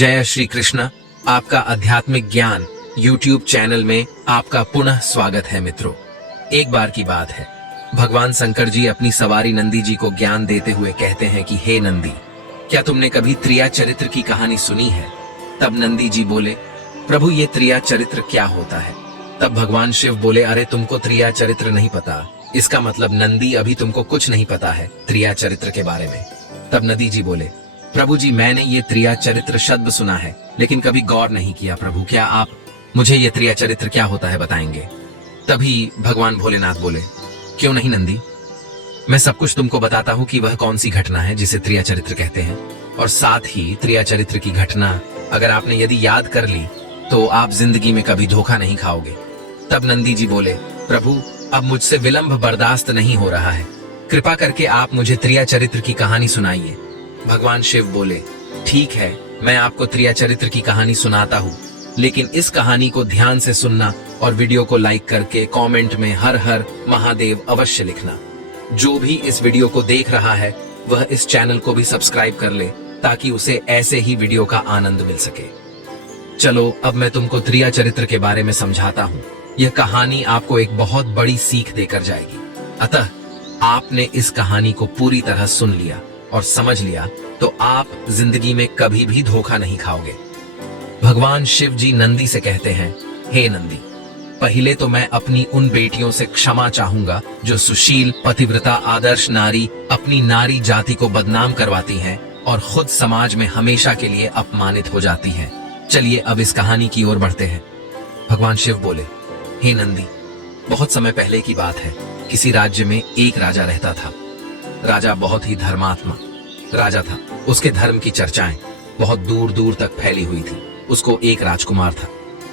जय श्री कृष्ण। आपका आध्यात्मिक ज्ञान YouTube चैनल में आपका पुनः स्वागत है मित्रों। एक बार की बात है, भगवान शंकर जी अपनी सवारी नंदी जी को ज्ञान देते हुए कहते हैं कि हे नंदी, क्या तुमने कभी त्रिया चरित्र की कहानी सुनी है? तब नंदी जी बोले, प्रभु ये त्रिया चरित्र क्या होता है? तब भगवान शिव बोले, अरे तुमको त्रिया चरित्र नहीं पता, इसका मतलब नंदी अभी तुमको कुछ नहीं पता है त्रिया चरित्र के बारे में। तब नंदी जी बोले, प्रभु जी मैंने ये त्रिया चरित्र शब्द सुना है लेकिन कभी गौर नहीं किया। प्रभु क्या आप मुझे ये त्रिया चरित्र क्या होता है बताएंगे? तभी भगवान भोलेनाथ बोले, क्यों नहीं नंदी, मैं सब कुछ तुमको बताता हूँ कि वह कौन सी घटना है जिसे त्रिया चरित्र कहते हैं, और साथ ही त्रिया चरित्र की घटना अगर आपने यदि याद कर ली तो आप जिंदगी में कभी धोखा नहीं खाओगे। तब नंदी जी बोले, प्रभु अब मुझसे विलंब बर्दाश्त नहीं हो रहा है, कृपा करके आप मुझे त्रिया चरित्र की कहानी सुनाइए। भगवान शिव बोले, ठीक है, मैं आपको त्रिया चरित्र की कहानी सुनाता हूँ, लेकिन इस कहानी को ध्यान से सुनना और वीडियो को लाइक करके कमेंट में हर हर महादेव अवश्य लिखना। जो भी इस वीडियो को देख रहा है वह इस चैनल को भी सब्सक्राइब कर ले ताकि उसे ऐसे ही वीडियो का आनंद मिल सके। चलो अब मैं तुमको त्रिया चरित्र के बारे में समझाता हूँ। यह कहानी आपको एक बहुत बड़ी सीख देकर जाएगी, अतः आपने इस कहानी को पूरी तरह सुन लिया और समझ लिया तो आप जिंदगी में कभी भी धोखा नहीं खाओगे। भगवान शिव जी नंदी से कहते हैं, हे नंदी, पहले तो मैं अपनी उन बेटियों से क्षमा चाहूंगा जो सुशील पतिव्रता आदर्श नारी अपनी नारी जाति को बदनाम करवाती हैं और खुद समाज में हमेशा के लिए अपमानित हो जाती हैं। चलिए अब इस कहानी की ओर बढ़ते हैं। भगवान शिव बोले, हे नंदी, बहुत समय पहले की बात है, किसी राज्य में एक राजा रहता था। राजा बहुत ही धर्मात्मा राजा था। उसके धर्म की चर्चाएं बहुत दूर दूर तक फैली हुई थी। उसको एक राजकुमार था।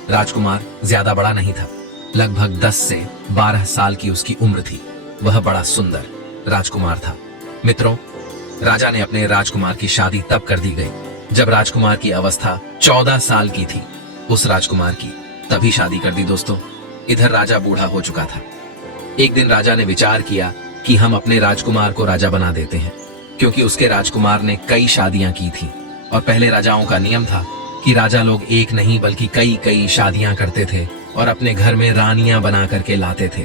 राजकुमार ज्यादा बड़ा नहीं था, लगभग 10 से 12 साल की उसकी उम्र थी। वह बड़ा सुंदर राजकुमार था। मित्रों, राजा ने अपने राजकुमार की शादी तब कर दी गई जब राजकुमार की अवस्था 14 साल की थी। उस राजकुमार की तभी शादी कर दी दोस्तों। इधर राजा बूढ़ा हो चुका था। एक दिन राजा ने विचार किया कि हम अपने राजकुमार को राजा बना देते हैं, क्योंकि उसके राजकुमार ने कई शादियां की थी और पहले राजाओं का नियम था कि राजा लोग एक नहीं बल्कि कई कई शादियां करते थे और अपने घर में रानियां बना करके लाते थे।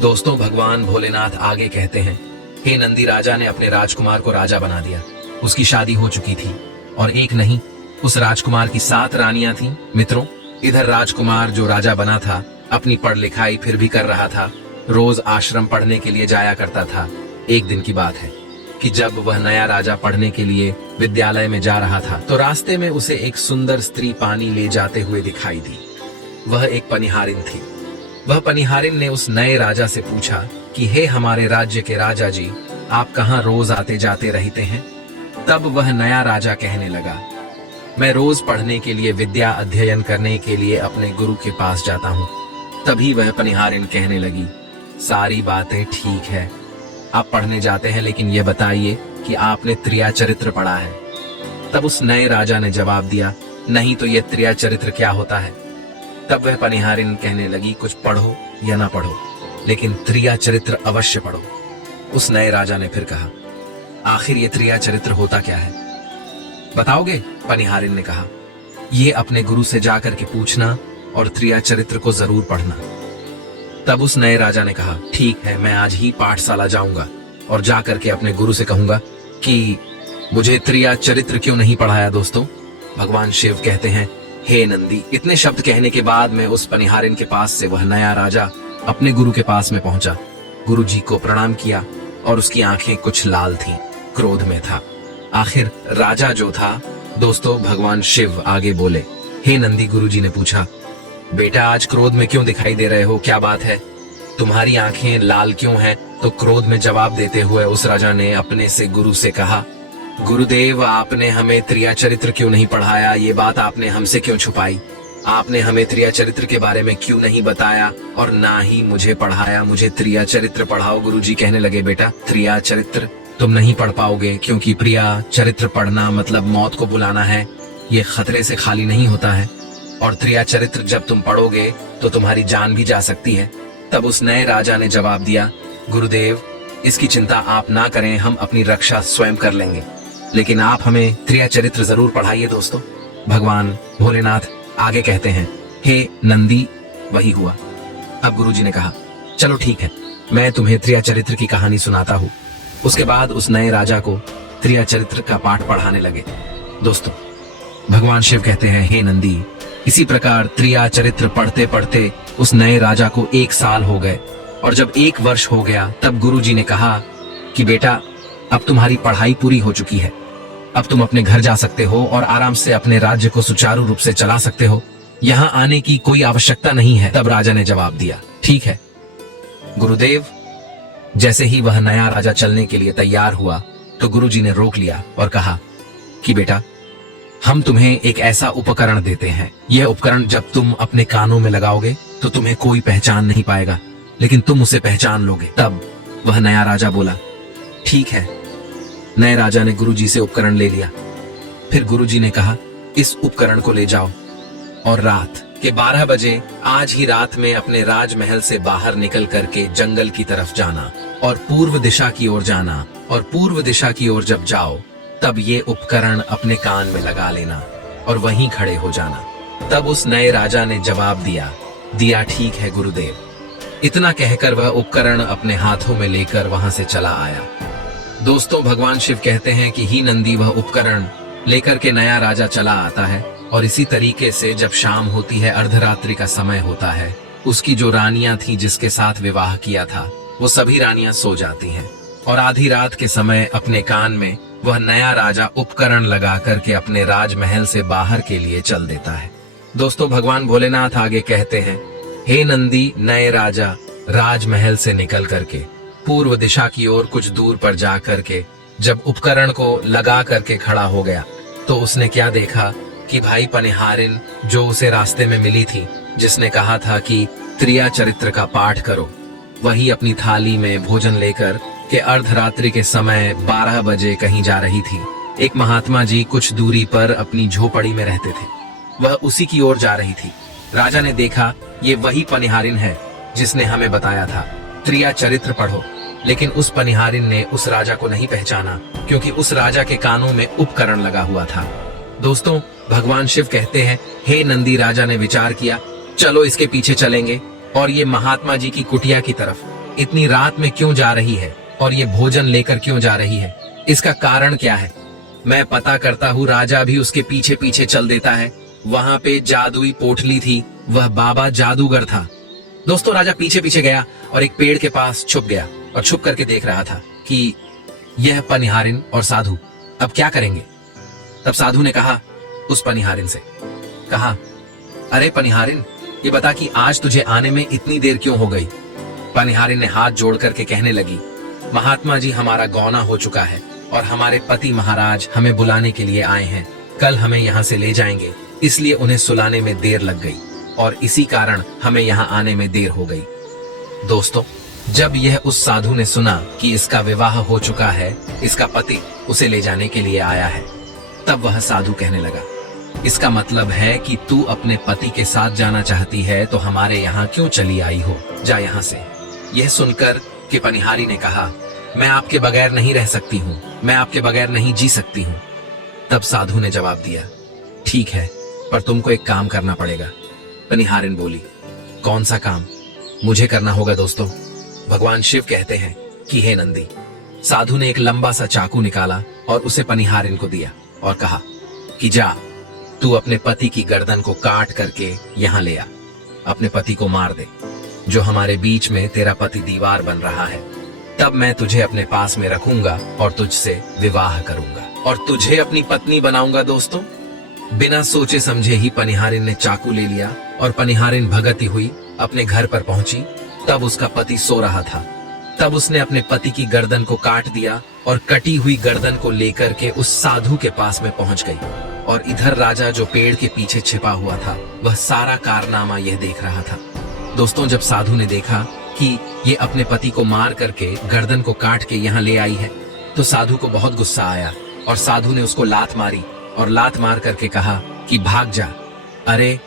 दोस्तों, भगवान भोलेनाथ आगे कहते हैं, हे नंदी, राजा ने अपने राजकुमार को राजा बना दिया। उसकी शादी हो चुकी थी और एक नहीं, उस राजकुमार की 7 रानियां थीं। मित्रों, इधर राजकुमार जो राजा बना था अपनी पढ़ लिखाई फिर भी कर रहा था, रोज आश्रम पढ़ने के लिए जाया करता था। एक दिन की बात है कि जब वह नया राजा पढ़ने के लिए विद्यालय में जा रहा था तो रास्ते में उसे एक सुंदर स्त्री पानी ले जाते हुए दिखाई दी। वह एक पनिहारिन थी। वह पनिहारिन ने उस नए राजा से पूछा कि हे हमारे राज्य के राजा जी, आप कहाँ रोज आते जाते रहते हैं? तब वह नया राजा कहने लगा, मैं रोज पढ़ने के लिए विद्या अध्ययन करने के लिए अपने गुरु के पास जाता हूँ। तभी वह पनिहारिन कहने लगी, सारी बातें ठीक है, आप पढ़ने जाते हैं, लेकिन ये बताइए कि आपने त्रिया चरित्र पढ़ा है? तब उस नए राजा ने जवाब दिया, नहीं तो ये त्रिया चरित्र क्या होता है? तब वह पनिहारिन कहने लगी, कुछ पढ़ो या ना पढ़ो, लेकिन त्रिया चरित्र अवश्य पढ़ो। उस नए राजा ने फिर कहा, आखिर ये त्रिया चरित्र होता क्या है, बताओगे? पनिहारिन ने कहा, ये अपने गुरु से जाकर के पूछना और त्रिया चरित्र को जरूर पढ़ना। तब उस नए राजा ने कहा, ठीक है, मैं आज ही पाठशाला जाऊंगा और जाकर के अपने गुरु से कहूंगा कि मुझे त्रिया चरित्र क्यों नहीं पढ़ाया। दोस्तों, भगवान शिव कहते हैं, हे नंदी, इतने शब्द कहने के बाद में उस पनिहारिन के पास से वह नया राजा अपने गुरु के पास में पहुंचा। गुरु जी को प्रणाम किया और उसकी आंखें कुछ लाल थीं, क्रोध में था। आखिर राजा जो था दोस्तों, भगवान शिव आगे बोले, हे नंदी, गुरु जी ने पूछा, बेटा आज क्रोध में क्यों दिखाई दे रहे हो, क्या बात है, तुम्हारी आंखें लाल क्यों हैं? तो क्रोध में जवाब देते हुए उस राजा ने अपने से गुरु से कहा, गुरुदेव, आपने हमें त्रिया चरित्र क्यों नहीं पढ़ाया? ये बात आपने हमसे क्यों छुपाई? आपने हमें त्रिया चरित्र के बारे में क्यों नहीं बताया और ना ही मुझे पढ़ाया? मुझे त्रिया चरित्र पढ़ाओ। गुरु जी कहने लगे, बेटा त्रिया चरित्र तुम नहीं पढ़ पाओगे, क्योंकि प्रिया चरित्र पढ़ना मतलब मौत को बुलाना है। ये खतरे से खाली नहीं होता है और त्रिया चरित्र जब तुम पढ़ोगे तो तुम्हारी जान भी जा सकती है। तब उस नए राजा ने जवाब दिया, गुरुदेव, इसकी चिंता आप ना करें, हम अपनी रक्षा स्वयं कर लेंगे, लेकिन आप हमें त्रिया चरित्र जरूर पढ़ाइए। दोस्तों, भगवान भोलेनाथ आगे कहते हैं, हे नंदी, वही हुआ। अब गुरुजी ने कहा, चलो ठीक है, मैं तुम्हें त्रिया चरित्र की कहानी सुनाता हूँ। उसके बाद उस नए राजा को त्रिया चरित्र का पाठ पढ़ाने लगे। दोस्तों, भगवान शिव कहते हैं, हे नंदी, इसी प्रकार त्रिया चरित्र पढ़ते पढ़ते उस नए राजा को 1 साल हो गए, और जब 1 वर्ष हो गया तब गुरुजी ने कहा कि बेटा, अब तुम्हारी पढ़ाई पूरी हो चुकी है, अब तुम अपने घर जा सकते हो और आराम से अपने राज्य को सुचारू रूप से चला सकते हो, यहाँ आने की कोई आवश्यकता नहीं है। तब राजा ने जवाब दिया, ठीक है गुरुदेव। जैसे ही वह नया राजा चलने के लिए तैयार हुआ तो गुरुजी ने रोक लिया और कहा कि बेटा, हम तुम्हें एक ऐसा उपकरण देते हैं। यह उपकरण जब तुम अपने कानों में लगाओगे तो तुम्हें कोई पहचान नहीं पाएगा, लेकिन तुम उसे पहचान लोगे। तब वह नया राजा बोला, ठीक है। नए राजा ने गुरुजी से उपकरण ले लिया। फिर गुरुजी ने कहा, इस उपकरण को ले जाओ और रात के 12 बजे आज ही रात में अपने राजमहल से बाहर निकल करके जंगल की तरफ जाना और पूर्व दिशा की ओर जाना, और पूर्व दिशा की ओर जब जाओ तब ये उपकरण अपने कान में लगा लेना और वहीं खड़े हो जाना। तब उस नए राजा ने जवाब दिया ठीक है गुरुदेव। इतना कहकर वह उपकरण अपने हाथों में लेकर वहां से चला आया। दोस्तों, भगवान शिव कहते हैं कि ही नंदी वह उपकरण लेकर के नया राजा चला आता है, और इसी तरीके से जब शाम होती है, अर्धरात्रि का समय होता है, उसकी जो रानियां थी जिसके साथ विवाह किया था, वो सभी रानियां सो जाती हैं, और आधी रात के समय अपने कान में वह नया राजा उपकरण लगा करके अपने राजमहल से बाहर के लिए चल देता है। दोस्तों, भगवान भोलेनाथ आगे कहते हैं, हे नंदी, नए राजा राजमहल से निकल करके पूर्व दिशा की ओर कुछ दूर पर जा करके जब उपकरण को लगा करके खड़ा हो गया तो उसने क्या देखा कि भाई पनिहारिन जो उसे रास्ते में मिली थी, जिसने कहा था कि त्रिया चरित्र का पाठ करो, वही अपनी थाली में भोजन लेकर के अर्धरात्रि के समय 12 बजे कहीं जा रही थी। एक महात्मा जी कुछ दूरी पर अपनी झोपड़ी में रहते थे, वह उसी की ओर जा रही थी। राजा ने देखा ये वही पनिहारिन है जिसने हमें बताया था त्रिया चरित्र पढ़ो, लेकिन उस पनिहारिन ने उस राजा को नहीं पहचाना क्योंकि उस राजा के कानों में उपकरण लगा हुआ था। दोस्तों, भगवान शिव कहते हैं, हे नंदी, राजा ने विचार किया, चलो इसके पीछे चलेंगे, और ये महात्मा जी की कुटिया की तरफ इतनी रात में क्यों जा रही है और ये भोजन लेकर क्यों जा रही है, इसका कारण क्या है, मैं पता करता हूँ। राजा भी उसके पीछे पीछे चल देता है। वहां पे जादुई पोटली थी, वह बाबा जादूगर था। दोस्तों, राजा पीछे पीछे गया और एक पेड़ के पास छुप गया और छुप करके देख रहा था कि यह पनिहारिन और साधु अब क्या करेंगे। तब साधु ने कहा उस पनिहारिन से, कहा, अरे पनिहारिन, ये बता कि आज तुझे आने में इतनी देर क्यों हो गई। पनिहारिन ने हाथ जोड़ करके कहने लगी, महात्मा जी, हमारा गौना हो चुका है और हमारे पति महाराज हमें बुलाने के लिए आए हैं। कल हमें यहाँ से ले जाएंगे, इसलिए उन्हें सुलाने में देर लग गई और इसी कारण हमें यहाँ आने में देर हो गई। दोस्तों, जब यह उस साधु ने सुना कि इसका विवाह हो चुका है, इसका पति उसे ले जाने के लिए आया है, तब वह साधु कहने लगा, इसका मतलब है कि तू अपने पति के साथ जाना चाहती है, तो हमारे यहाँ क्यों चली आई हो, जा यहाँ से। यह सुनकर कि पनिहारी ने कहा, मैं आपके बगैर नहीं रह सकती हूँ, मैं आपके बगैर नहीं जी सकती हूँ। तब साधु ने जवाब दिया, ठीक है, पर तुमको एक काम करना पड़ेगा। पनिहारिन बोली, कौन सा काम मुझे करना होगा। दोस्तों, भगवान शिव कहते हैं कि हे नंदी, साधु ने एक लंबा सा चाकू निकाला और उसे पनिहारिन को दिया और कहा कि जा, तू अपने पति की गर्दन को काट करके यहाँ ले आ, अपने पति को मार दे, जो हमारे बीच में तेरा पति दीवार बन रहा है। तब मैं तुझे अपने पास में रखूंगा और तुझसे विवाह करूंगा और तुझे अपनी पत्नी बनाऊंगा। दोस्तों, बिना सोचे समझे ही पनिहारिन ने चाकू ले लिया और पनिहारिन भगती हुई अपने घर पर पहुंची। तब उसका पति सो रहा था। तब उसने अपने पति की गर्दन को काट दिया और कटी हुई गर्दन को लेकर के उस साधु के पास में पहुंच गई, और इधर राजा जो पेड़ के पीछे छिपा हुआ था, वह सारा कारनामा यह देख रहा था। दोस्तों, जब साधु ने देखा कि ये अपने पति को मार करके गर्दन को काट के यहाँ ले आई है, तो साधु को बहुत गुस्सा आया और साधु ने उसको लात मारी और लात मार करके कहा कि भाग जा। अरे,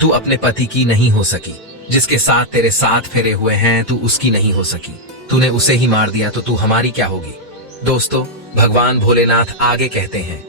तू अपने पति की नहीं हो सकी, जिसके साथ तेरे 7 फेरे हुए हैं, तू उसकी नहीं हो सकी, तूने उसे ही मार दिया, तो तू हमारी क्या होगी। दोस्तों, भगवान भोलेनाथ आगे कहते हैं,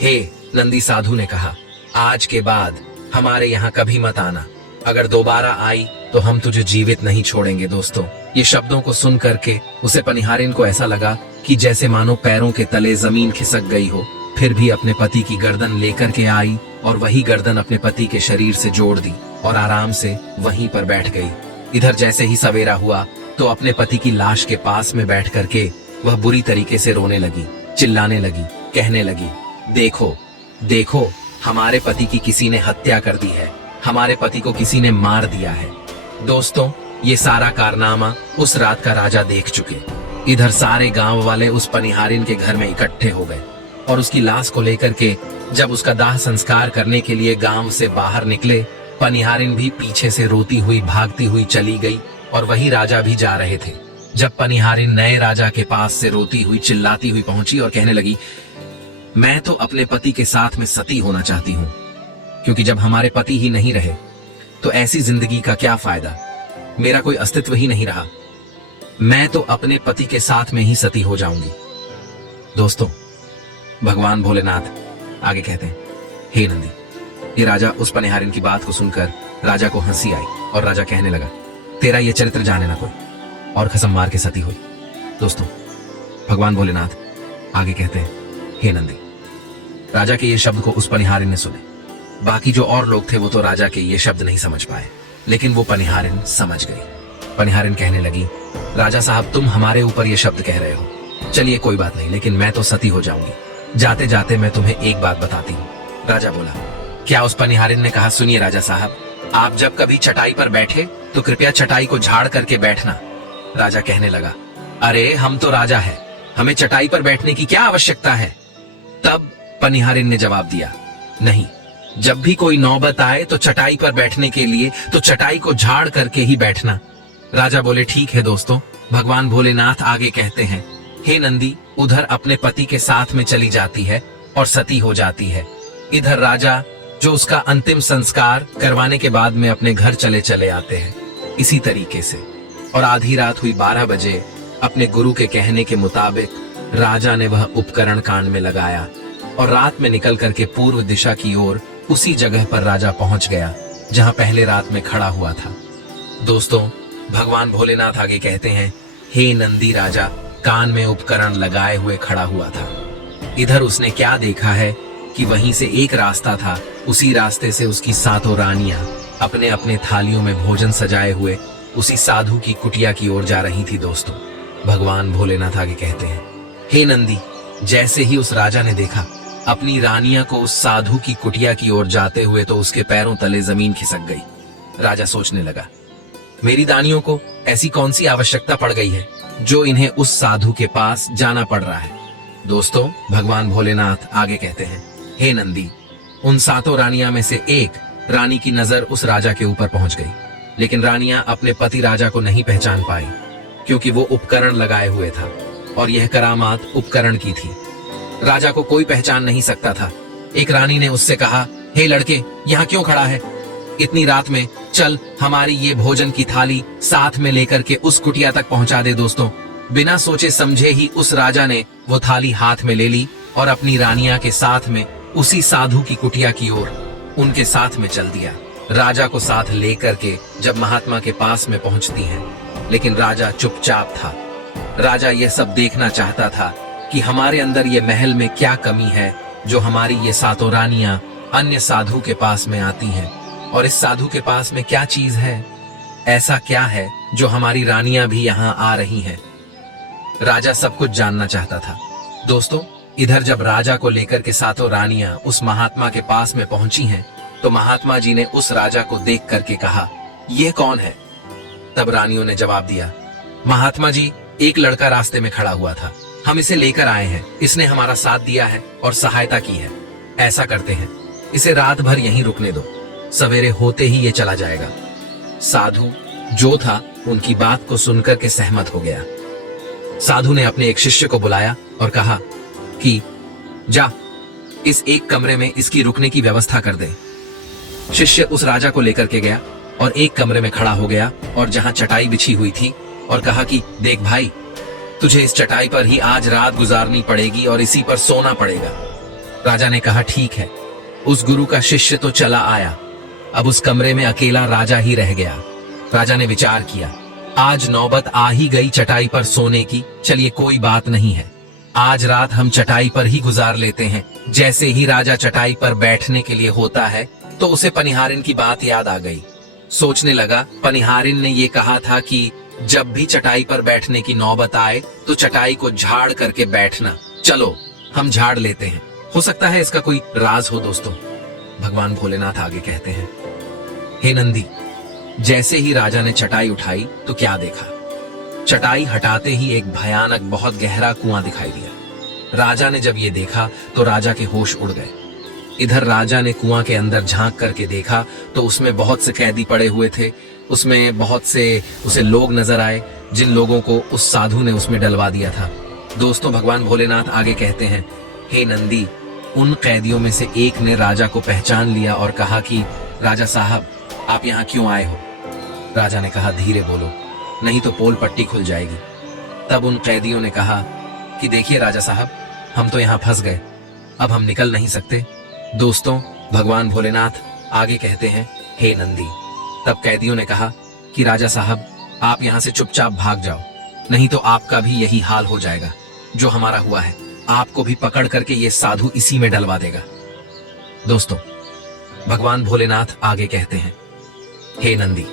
हे नंदी, साधु ने कहा, आज के बाद हमारे यहाँ कभी मत आना। अगर दोबारा आई तो हम तुझे जीवित नहीं छोड़ेंगे। दोस्तों, ये शब्दों को सुन करके उसे पनिहारिन को ऐसा लगा कि जैसे मानो पैरों के तले जमीन खिसक गई हो। फिर भी अपने पति की गर्दन लेकर के आई और वही गर्दन अपने पति के शरीर से जोड़ दी और आराम से वहीं पर बैठ गई। इधर जैसे ही सवेरा हुआ तो अपने पति की लाश के पास में बैठ करके वह बुरी तरीके से रोने लगी, चिल्लाने लगी, कहने लगी, देखो देखो, हमारे पति की किसी ने हत्या कर दी है, हमारे पति को किसी ने मार दिया है। दोस्तों, ये सारा कारनामा उस रात का राजा देख चुके। इधर सारे गांव वाले उस पनिहारिन के घर में इकट्ठे हो गए और उसकी लाश को लेकर के जब उसका दाह संस्कार करने के लिए गांव से बाहर निकले, पनिहारिन भी पीछे से रोती हुई भागती हुई चली गई और वही राजा भी जा रहे थे। जब पनिहारिन नए राजा के पास से रोती हुई चिल्लाती हुई पहुंची और कहने लगी, मैं तो अपने पति के साथ में सती होना चाहती हूं, क्योंकि जब हमारे पति ही नहीं रहे तो ऐसी जिंदगी का क्या फायदा, मेरा कोई अस्तित्व ही नहीं रहा। मैं तो अपने पति के साथ में ही सती हो जाऊंगी। दोस्तों, भगवान भोलेनाथ आगे कहते हैं, हे नंदी। ये राजा उस पनिहारिन की बात को सुनकर राजा को हंसी आई और राजा कहने लगा, तेरा ये चरित्र जाने ना कोई, और कसम मार के सती हुई। दोस्तों, भगवान भोलेनाथ आगे कहते हैं, हे नंदी। राजा के ये शब्द को उस पनिहारिन ने सुने। बाकी जो और लोग थे वो तो राजा के ये शब्द नहीं समझ पाए, लेकिन वो पनिहारिन समझ गई। पनिहारिन कहने लगी, राजा साहब, तुम हमारे ऊपर ये शब्द कह रहे हो, चलिए कोई बात नहीं, लेकिन मैं तो सती हो जाऊंगी। जाते जाते मैं तुम्हें एक बात बताती हूँ। राजा बोला, क्या? उस पनिहारिन ने कहा, सुनिए राजा साहब, आप जब कभी चटाई पर बैठे तो कृपया चटाई को झाड़ करके बैठना। राजा कहने लगा, अरे हम तो राजा है, हमें चटाई पर बैठने की क्या आवश्यकता है? तब पनिहारिन ने जवाब दिया, नहीं, जब भी कोई नौबत आए तो चटाई पर बैठने के लिए तो चटाई को झाड़ करके ही बैठना। राजा बोले, ठीक है दोस्तों। भगवान भोलेनाथ आगे कहते हैं, हे नंदी, उधर अपने पति के साथ में चली जाती है और सती हो जाती है। इधर राजा जो उसका अंतिम संस्कार करवाने के बाद में अपने घर चले चले आते हैं। इसी तरीके से और आधी रात हुई 12 बजे अपने गुरु के कहने के मुताबिक राजा ने वह उपकरण कान में लगाया और रात में निकल करके पूर्व दिशा की ओर उसी जगह पर राजा पहुंच गया जहां पहले रात में खड़ा हुआ था। दोस्तों, भगवान भोलेनाथ आगे कहते हैं, हे नंदी, राजा कान में उपकरण लगाए हुए खड़ा हुआ था। इधर उसने क्या देखा है कि वहीं से एक रास्ता था, उसी रास्ते से उसकी 7 रानियां अपने अपने थालियों में भोजन सजाए हुए उसी साधु की कुटिया की ओर जा रही थी। दोस्तों, भगवान भोलेनाथ आगे कहते हैं, हे नंदी, जैसे ही उस राजा ने देखा अपनी रानियां को उस साधु की कुटिया की ओर जाते हुए तो उसके पैरों तले जमीन खिसक गई। राजा सोचने लगा, मेरी दानियों को ऐसी कौन सी आवश्यकता पड़ गई है जो इन्हें उस साधु के पास जाना पड़ रहा है। दोस्तों, भगवान भोलेनाथ आगे कहते हैं, हे नंदी, उन 7 रानियां में से एक रानी की नजर उस राजा के ऊपर पहुंच गई, लेकिन रानियां अपने पति राजा को नहीं पहचान पाई क्योंकि वो उपकरण लगाए हुए था और यह करामात उपकरण की थी। राजा को कोई पहचान नहीं सकता था। एक रानी ने उससे कहा, हे लड़के, यहाँ क्यों खड़ा है? इतनी रात में चल हमारी ये भोजन की थाली साथ में लेकर के उस कुटिया तक पहुंचा दे। दोस्तों, बिना सोचे समझे ही उस राजा ने वो थाली हाथ में ले ली और अपनी रानियां के साथ में उसी साधु की कुटिया की ओर उनके साथ में चल दिया। राजा को साथ लेकर के जब महात्मा के पास में पहुंचती हैं, लेकिन राजा चुपचाप था। राजा यह सब देखना चाहता था कि हमारे अंदर ये महल में क्या कमी है जो हमारी ये 7 रानियां अन्य साधु के पास में आती हैं, और इस साधु के पास में क्या चीज है, ऐसा क्या है जो हमारी रानियां भी यहाँ आ रही हैं। राजा सब कुछ जानना चाहता था। दोस्तों, इधर जब राजा को लेकर के 7 रानियां उस महात्मा के पास में पहुंची हैं, तो महात्मा जी ने उस राजा को देख करके कहा, यह कौन है? तब रानियों ने जवाब दिया, महात्मा जी, एक लड़का रास्ते में खड़ा हुआ था, हम इसे लेकर आए हैं, इसने हमारा साथ दिया है और सहायता की है। ऐसा करते हैं, इसे रात भर यहीं रुकने दो, सवेरे होते ही ये चला जाएगा। साधु जो था उनकी बात को सुनकर के सहमत हो गया। साधु ने अपने एक शिष्य को बुलाया और कहा कि जा इस एक कमरे में इसकी रुकने की व्यवस्था कर दे। शिष्य उस राजा को लेकर के गया और एक कमरे में खड़ा हो गया और जहां चटाई बिछी हुई थी और कहा कि देख भाई, तुझे इस चटाई पर ही आज रात गुजारनी पड़ेगी और इसी पर सोना पड़ेगा। राजा ने कहा, ठीक है। उस गुरु का शिष्य तो चला आया, अब उस कमरे में अकेला राजा ही रह गया। राजा ने विचार किया, आज नौबत आ ही गई चटाई पर सोने की। चलिए कोई बात नहीं है, आज रात हम चटाई पर ही गुजार लेते हैं। जैसे ही राजा चटाई पर बैठने के लिए होता है तो उसे पनिहारिन की बात याद आ गई। सोचने लगा, पनिहारिन ने ये कहा था कि जब भी चटाई पर बैठने की नौबत आए तो चटाई को झाड़ करके बैठना। चलो हम झाड़ लेते हैं, हो सकता है इसका कोई राज हो। दोस्तों, भगवान भोलेनाथ आगे कहते हैं, हे नंदी, जैसे ही राजा ने चटाई उठाई तो क्या देखा। चटाई हटाते ही एक भयानक बहुत गहरा कुआं दिखाई दिया। राजा ने जब ये देखा तो राजा के होश उड़ गए। इधर राजा ने कुआं के अंदर झांक करके देखा तो उसमें बहुत से कैदी पड़े हुए थे। उसमें बहुत से उसे लोग नजर आए जिन लोगों को उस साधु ने उसमें डलवा दिया था। दोस्तों, भगवान भोलेनाथ आगे कहते हैं, हे नंदी, उन कैदियों में से एक ने राजा को पहचान लिया और कहा कि राजा साहब, आप यहाँ क्यों आए हो। राजा ने कहा, धीरे बोलो नहीं तो पोल पट्टी खुल जाएगी। तब उन कैदियों ने कहा कि देखिए राजा साहब, हम तो यहाँ फंस गए, अब हम निकल नहीं सकते। दोस्तों, भगवान भोलेनाथ आगे कहते हैं, हे नंदी, तब कैदियों ने कहा कि राजा साहब, आप यहाँ से चुपचाप भाग जाओ, नहीं तो आपका भी यही हाल हो जाएगा जो हमारा हुआ है। आपको भी पकड़ करके ये साधु इसी में डलवा देगा। दोस्तों, भगवान भोलेनाथ आगे कहते हैं, हे नंदी,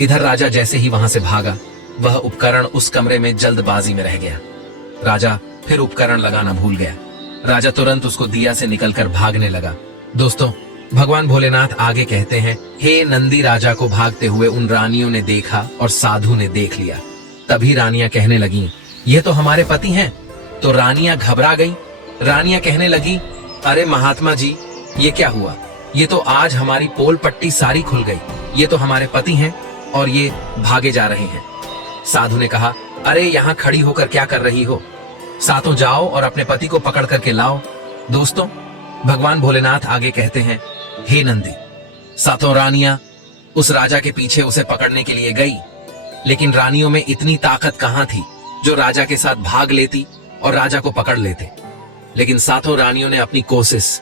इधर राजा जैसे ही वहां से भागा, वह उपकरण उस कमरे में जल्दबाजी में रह गया। राजा फिर उपकरण लगाना भूल गया। राजा तुरंत उसको दिया से निकलकर भागने लगा। दोस्तों, भगवान भोलेनाथ आगे कहते हैं, हे नंदी, राजा को भागते हुए उन रानियों ने देखा और साधु ने देख लिया। तभी रानियां कहने लगीं, ये तो हमारे पति हैं। तो रानियां घबरा गई। रानियां कहने लगी, अरे महात्मा जी, ये क्या हुआ। ये तो आज हमारी पोल पट्टी सारी खुल गई। ये तो हमारे पति हैं और ये भागे जा रहे हैं। साधु ने कहा, अरे यहाँ खड़ी होकर क्या कर रही हो, सातों जाओ और अपने पति को पकड़ करके लाओ। दोस्तों, भगवान भोलेनाथ आगे कहते हैं, हे नंदी, सातों रानियां उस राजा के पीछे उसे पकड़ने के लिए गई, लेकिन रानियों में इतनी ताकत कहां थी जो राजा के साथ भाग लेती और राजा को पकड़ लेते। लेकिन सातों रानियों ने अपनी कोशिश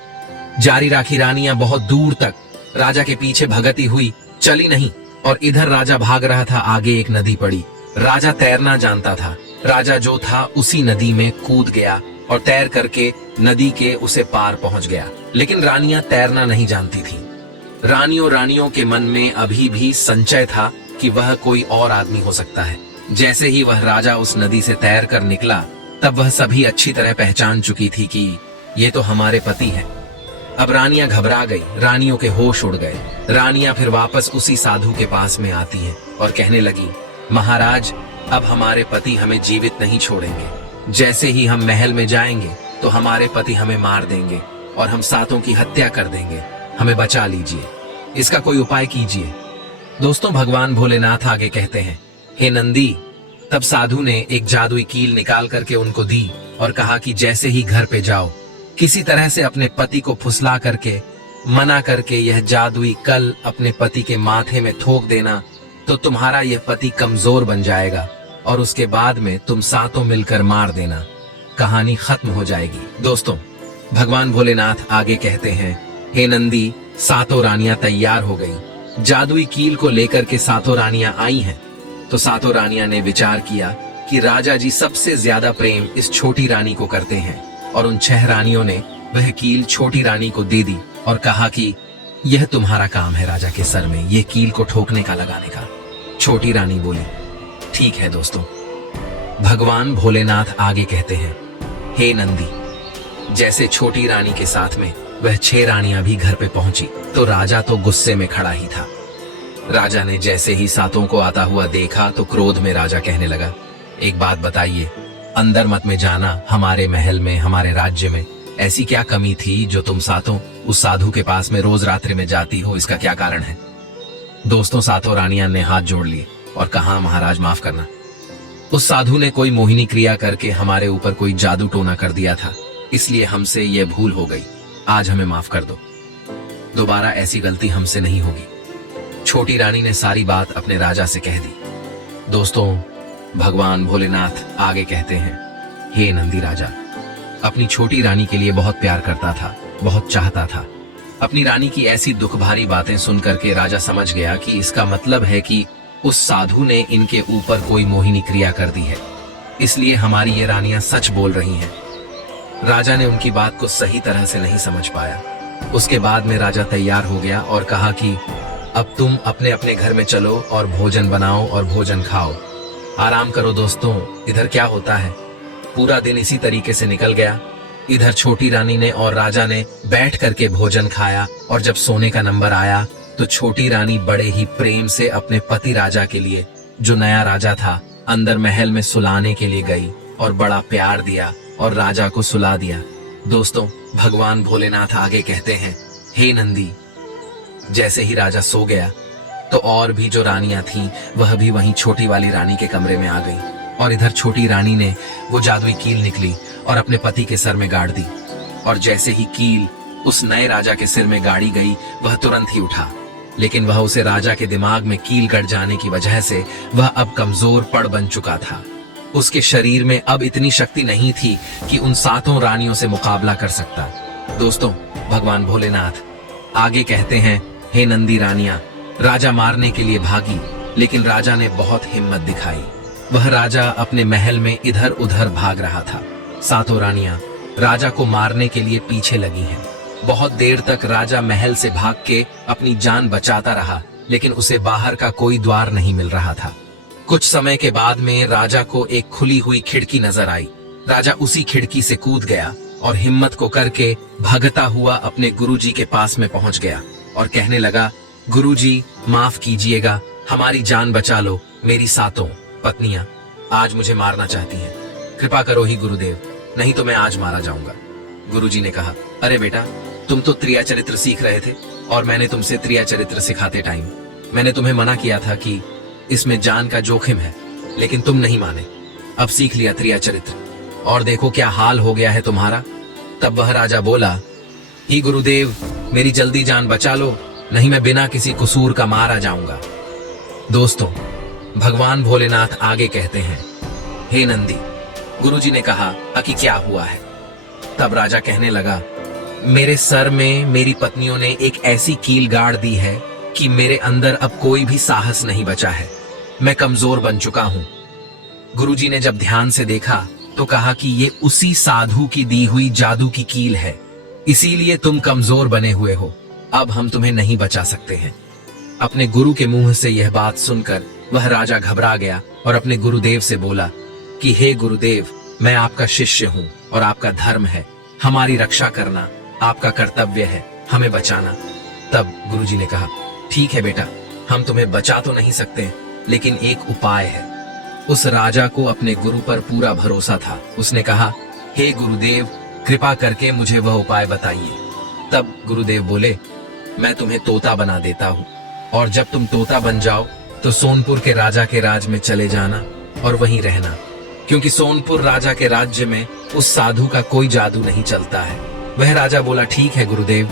जारी रखी। रानियां बहुत दूर तक राजा के पीछे भगती हुई चली नहीं, और इधर राजा भाग रहा था। आगे एक नदी पड़ी। राजा तैरना जानता था। राजा जो था उसी नदी में कूद गया और तैर करके नदी के उसे पार पहुंच गया। लेकिन रानियां तैरना नहीं जानती थी। रानियों के मन में अभी भी संशय था कि वह कोई और आदमी हो सकता है। जैसे ही वह राजा उस नदी से तैर कर निकला, तब वह सभी अच्छी तरह पहचान चुकी थी कि ये तो हमारे पति हैं। अब रानियां घबरा गई, रानियों के होश उड़ गए। रानियां फिर वापस उसी साधु के पास में आती हैं और कहने लगी, महाराज, अब हमारे पति हमें जीवित नहीं छोड़ेंगे। जैसे ही हम महल में जाएंगे तो हमारे पति हमें मार देंगे और हम सातों की हत्या कर देंगे। हमें बचा लीजिए, इसका कोई उपाय कीजिए। दोस्तों, भगवान भोलेनाथ आगे कहते हैं, हे नंदी, तब साधु ने एक जादुई कील निकाल करके उनको दी और कहा कि जैसे ही घर पे जाओ, किसी तरह से अपने पति को फुसला करके मना करके यह जादुई कल अपने पति के माथे में ठोक देना, तो तुम्हारा यह पति कमजोर बन जाएगा और उसके बाद में तुम सातों मिलकर मार देना। कहानी खत्म हो जाएगी। दोस्तों, भगवान भोलेनाथ आगे कहते हैं, हे नंदी, सातों रानियां तैयार हो गई। जादुई कील को लेकर के सातों रानियां आई हैं। तो सातों रानियां ने विचार किया कि राजा जी सबसे ज्यादा प्रेम इस छोटी रानी को करते हैं, और उन 6 रानियों ने वह कील छोटी रानी को दे दी और कहा कि यह तुम्हारा काम है राजा के सर में ये कील को ठोकने का, लगाने का। छोटी रानी बोली, ठीक है। दोस्तों, भगवान भोलेनाथ आगे कहते हैं, हे नंदी, जैसे छोटी रानी के साथ में वह 6 रानियां भी घर पे पहुंची तो राजा तो गुस्से में खड़ा ही था। राजा ने जैसे ही सातों को आता हुआ देखा तो क्रोध में राजा कहने लगा, एक बात बताइए, अंदर मत में जाना। हमारे महल में, हमारे राज्य में ऐसी क्या कमी थी जो तुम सातों उस साधु के पास में रोज रात्रि में जाती हो, इसका क्या कारण है। दोस्तों, सातों रानियां ने हाथ जोड़ लिए और कहा, महाराज माफ करना, उस साधु ने कोई मोहिनी क्रिया करके हमारे ऊपर कोई जादू टोना कर दिया था, इसलिए हमसे यह भूल हो गई। आज हमें माफ कर दो, दोबारा ऐसी गलती हमसे नहीं होगी। छोटी रानी ने सारी बात अपने राजा से कह दी। दोस्तों, भगवान भोलेनाथ आगे कहते हैं, हे नंदी, राजा अपनी छोटी रानी के लिए बहुत प्यार करता था, बहुत चाहता था, अपनी रानी की ऐसी दुख भारी बातें सुनकर के राजा समझ गया कि इसका मतलब है कि उस साधु ने इनके ऊपर कोई मोहिनी क्रिया कर दी है, इसलिए हमारी ये रानियां सच बोल रही हैं। राजा ने उनकी बात को सही तरह से नहीं समझ पाया। उसके बाद में राजा तैयार हो गया और कहा कि अब तुम अपने अपने घर में चलो और भोजन बनाओ और भोजन खाओ। आराम करो दोस्तों, इधर क्या होता है। पूरा दिन इसी तरीके से निकल गया। इधर छोटी रानी ने और राजा ने बैठ करके भोजन खाया और जब सोने का नंबर आया तो छोटी रानी बड़े ही प्रेम से अपने पति राजा के लिए, जो नया राजा था, अंदर महल में सुलाने के लिए गई और बड़ा प्यार दिया और राजा को सुला दिया। दोस्तों, भगवान भोलेनाथ आगे कहते हैं, हे नंदी। जैसे ही राजा सो गया तो और भी जो रानियां थीं वह भी वहीं छोटी वाली रानी के कमरे में आ गई और इधर छोटी रानी ने वो जादुई कील निकली और अपने पति के सर में गाड़ दी। और जैसे ही कील उस नए राजा के सिर में गाड़ी गई वह तुरंत ही उठा, लेकिन वह उसे राजा के दिमाग में कील गड़ जाने की वजह से वह अब कमजोर पड़ बन चुका था। उसके शरीर में अब इतनी शक्ति नहीं थी कि उन 7 रानियों से मुकाबला कर सकता। दोस्तों, भगवान भोलेनाथ आगे कहते हैं, हे नंदी रानियां, राजा मारने के लिए भागी, लेकिन राजा ने बहुत हिम्मत दिखाई। वह राजा अपने महल में इधर उधर भाग रहा था। 7 रानियां राजा को मारने के लिए पीछे लगी हैं। बहुत देर तक राजा महल से भाग के अपनी जान बचाता रहा, लेकिन उसे बाहर का कोई द्वार नहीं मिल रहा था। कुछ समय के बाद में राजा को एक खुली हुई खिड़की नजर आई। राजा उसी खिड़की से कूद गया और हिम्मत को करके भागता हुआ अपने गुरुजी के पास में पहुंच गया और कहने लगा, गुरुजी माफ कीजिएगा, हमारी जान बचा लो। मेरी 7 पत्नियां आज मुझे मारना चाहती हैं, कृपा करो ही गुरुदेव, नहीं तो मैं आज मारा जाऊंगा। गुरुजी ने कहा, अरे बेटा, तुम तो त्रिया चरित्र सीख रहे थे और मैंने तुमसे त्रिया चरित्र सिखाते टाइम मैंने तुम्हें मना किया था कि इसमें जान का जोखिम है, लेकिन तुम नहीं माने। अब सीख लिया त्रिया चरित्र और देखो क्या हाल हो गया है तुम्हारा। तब वह राजा बोला, ही गुरुदेव, मेरी जल्दी जान बचा लो, नहीं मैं बिना किसी कसूर का मारा जाऊंगा। दोस्तों, भगवान भोलेनाथ आगे कहते हैं, हे नंदी। गुरुजी ने कहा कि क्या हुआ है। तब राजा कहने लगा, मेरे सर में मेरी पत्नियों ने एक ऐसी कील गाड़ दी है कि मेरे अंदर अब कोई भी साहस नहीं बचा है, मैं कमजोर बन चुका हूं। गुरुजी ने जब ध्यान से देखा तो कहा कि ये उसी साधु की दी हुई जादू की कील है, इसीलिए तुम कमजोर बने हुए हो, अब हम तुम्हें नहीं बचा सकते हैं। अपने गुरु के मुंह से यह बात सुनकर वह राजा घबरा गया और अपने गुरुदेव से बोला कि हे गुरुदेव, मैं आपका शिष्य हूं और आपका धर्म है, हमारी रक्षा करना आपका कर्तव्य है, हमें बचाना। तब गुरुजी ने कहा, ठीक है बेटा, हम तुम्हें बचा तो नहीं सकते, लेकिन एक उपाय है। उस राजा को अपने गुरु पर पूरा भरोसा था। उसने कहा, हे गुरुदेव, कृपा करके मुझे वह उपाय बताइए। तब गुरुदेव बोले, मैं तुम्हें तोता बना देता हूँ और जब तुम तोता बन जाओ तो सोनपुर के राजा के राज में चले जाना और वहीं रहना, क्योंकि सोनपुर राजा के राज्य में उस साधु का कोई जादू नहीं चलता है। वह राजा बोला, ठीक है गुरुदेव।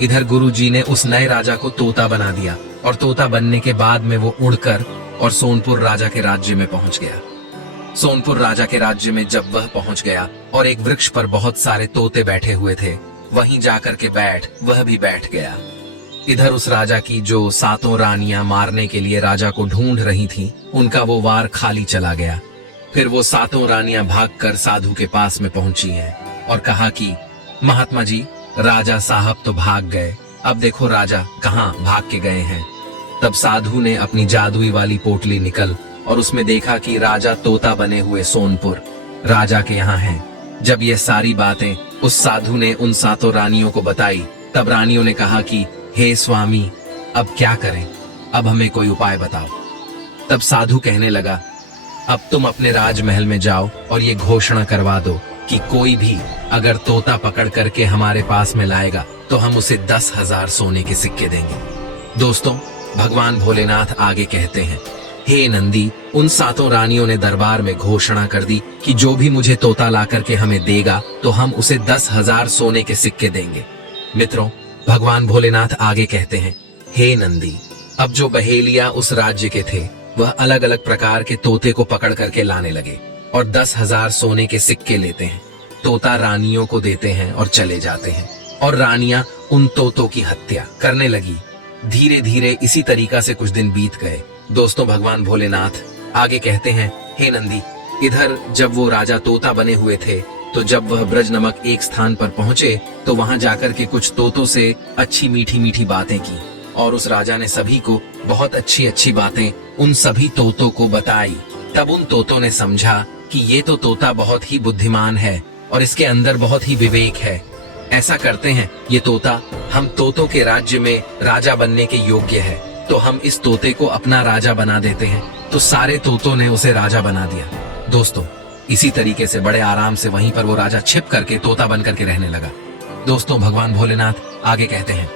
इधर गुरुजी ने उस नए राजा को तोता बना दिया और तोता बनने के बाद में वो उड़कर और सोनपुर राजा के राज्य में पहुंच गया। सोनपुर राजा के राज्य में जब वह पहुंच गया और एक वृक्ष पर बहुत सारे तोते बैठे हुए थे, वहीं जाकर के वह भी बैठ गया। इधर उस राजा की जो 7 रानियां मारने के लिए राजा को ढूंढ रही थीं, उनका वो वार खाली चला गया। फिर वो 7 रानियां भागकर साधु के पास में पहुंची हैं और कहा कि महात्मा जी, राजा साहब तो भाग गए, अब देखो राजा कहाँ भाग के गए हैं। तब साधु ने अपनी जादुई वाली पोटली निकल और उसमें देखा कि राजा तोता बने हुए सोनपुर राजा के यहाँ हैं। जब ये सारी बातें उस साधु ने उन 7 रानियों को बताई, तब रानियों ने कहा कि हे स्वामी, अब क्या करें, अब हमें कोई उपाय बताओ। तब साधु कहने लगा, अब तुम अपने राजमहल में जाओ और ये घोषणा करवा दो कि कोई भी अगर तोता पकड़ करके हमारे पास में लाएगा तो हम उसे 10,000 सोने के सिक्के देंगे। दोस्तों, भगवान भोलेनाथ आगे कहते हैं, हे नंदी, उन 7 रानियों ने दरबार में घोषणा कर दी कि जो भी मुझे तोता ला करके हमें देगा तो हम उसे 10,000 सोने के सिक्के देंगे। मित्रों, भगवान भोलेनाथ आगे कहते हैं, हे नंदी, अब जो बहेलिया उस राज्य के थे वह अलग अलग प्रकार के तोते को पकड़ करके लाने लगे और 10,000 सोने के सिक्के लेते हैं, तोता रानियों को देते हैं और चले जाते हैं और रानियां उन तोतों की हत्या करने लगी। धीरे धीरे इसी तरीका से कुछ दिन बीत गए। दोस्तों, भगवान भोलेनाथ आगे कहते हैं, हे नंदी, इधर जब वो राजा तोता बने हुए थे तो जब वह ब्रज नामक एक स्थान पर पहुंचे तो वहां जाकर के कुछ तोतों से अच्छी मीठी मीठी बातें की और उस राजा ने सभी को बहुत अच्छी अच्छी बातें उन सभी तोतों को बताई। तब उन तोतों ने समझा कि ये तो तोता बहुत ही बुद्धिमान है और इसके अंदर बहुत ही विवेक है। ऐसा करते हैं, ये तोता हम तोतों के राज्य में राजा बनने के योग्य है, तो हम इस तोते को अपना राजा बना देते हैं। तो सारे तोतों ने उसे राजा बना दिया। दोस्तों, इसी तरीके से बड़े आराम से वहीं पर वो राजा छिप करके तोता बन करके रहने लगा। दोस्तों, भगवान भोलेनाथ आगे कहते हैं,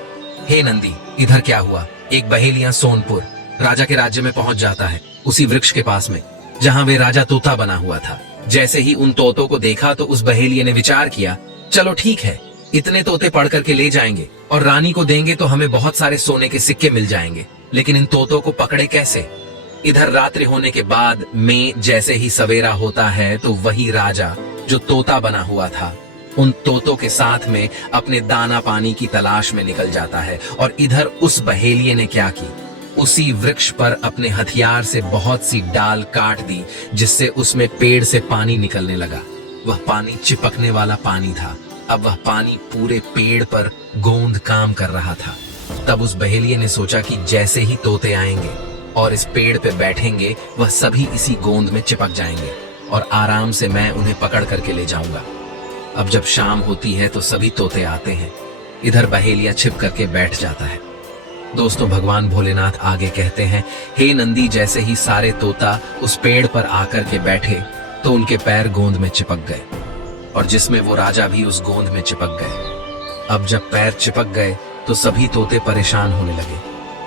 हे नंदी, इधर क्या हुआ। एक बहेलिया सोनपुर राजा के राज्य में पहुंच जाता है, उसी वृक्ष के पास में जहां वे राजा तोता बना हुआ था। जैसे ही उन तोतों को देखा तो उस बहेलिये ने विचार किया, चलो ठीक है, इतने तोते पढ़ करके ले जाएंगे और रानी को देंगे तो हमें बहुत सारे सोने के सिक्के मिल जाएंगे, लेकिन इन तोतों को पकड़े कैसे। इधर रात्रि होने के बाद में जैसे ही सवेरा होता है तो वही राजा जो तोता बना हुआ था उन तोतों के साथ में अपने दाना पानी की तलाश में निकल जाता है। और इधर उस बहेलिये ने क्या की, उसी वृक्ष पर अपने हथियार से बहुत सी डाल काट दी, जिससे उसमें पेड़ से पानी निकलने लगा। वह पानी चिपकने वाला पानी था। अब वह पानी पूरे पेड़ पर गोंद काम कर रहा था। तब उस बहेलिये ने सोचा कि जैसे ही तोते आएंगे और इस पेड़ पे बैठेंगे, वह सभी इसी गोंद में चिपक जाएंगे और आराम से मैं उन्हें पकड़ करके ले जाऊंगा। अब जब शाम होती है तो सभी तोते आते हैं। इधर बहेलिया छिप करके बैठ जाता है। दोस्तों, भगवान भोलेनाथ आगे कहते हैं, हे नंदी, जैसे ही सारे तोता उस पेड़ पर आकर के बैठे तो उनके पैर गोंद में चिपक गए और जिसमें वो राजा भी उस गोंद में चिपक गए। अब जब पैर चिपक गए तो सभी तोते परेशान होने लगे।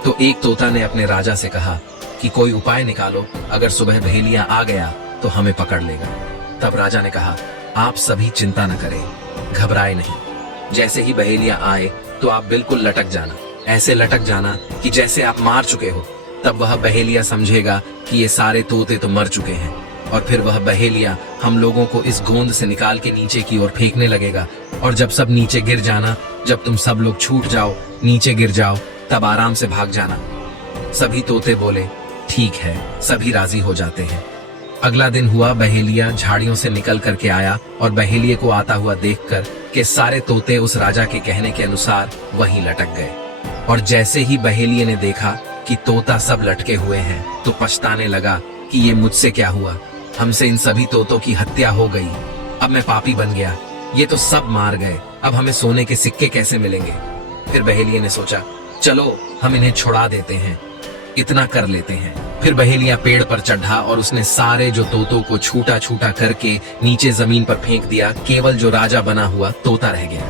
तो एक तोता ने अपने राजा से कहा कि कोई उपाय निकालो, अगर सुबह बहेलिया आ गया तो हमें पकड़ लेगा। तब राजा ने कहा, आप सभी चिंता न करें, घबराए नहीं। जैसे ही बहेलिया आए तो आप बिल्कुल लटक जाना, ऐसे लटक जाना कि जैसे आप मार चुके हो। तब वह बहेलिया समझेगा कि ये सारे तोते तो मर चुके हैं और फिर वह बहेलिया हम लोगों को इस गोंद से निकाल के नीचे की ओर फेंकने लगेगा। और जब सब नीचे गिर जाना, जब तुम सब लोग छूट जाओ, नीचे गिर जाओ, तब आराम से भाग जाना। सभी तोते बोले, ठीक है। सभी राजी हो जाते हैं। अगला दिन हुआ, बहेलिया झाड़ियों से निकल करके आया और बहेलिये को आता हुआ देखकर के सारे तोते उस राजा के कहने के अनुसार वहीं लटक गए। और जैसे ही बहेलिये ने देखा कि तोता सब लटके हुए हैं तो पछताने लगा कि ये मुझसे क्या हुआ, हमसे इन सभी तोतों की हत्या हो गई। अब मैं पापी बन गया, ये तो सब मार गए, अब हमें सोने के सिक्के कैसे मिलेंगे। फिर बहेलिये ने सोचा, चलो हम इन्हें छुड़ा देते हैं, इतना कर लेते हैं। फिर बहेलिया पेड़ पर चढ़ा और उसने सारे जो तोतों को छूटा छूटा करके नीचे जमीन पर फेंक दिया। केवल जो राजा बना हुआ तोता रह गया।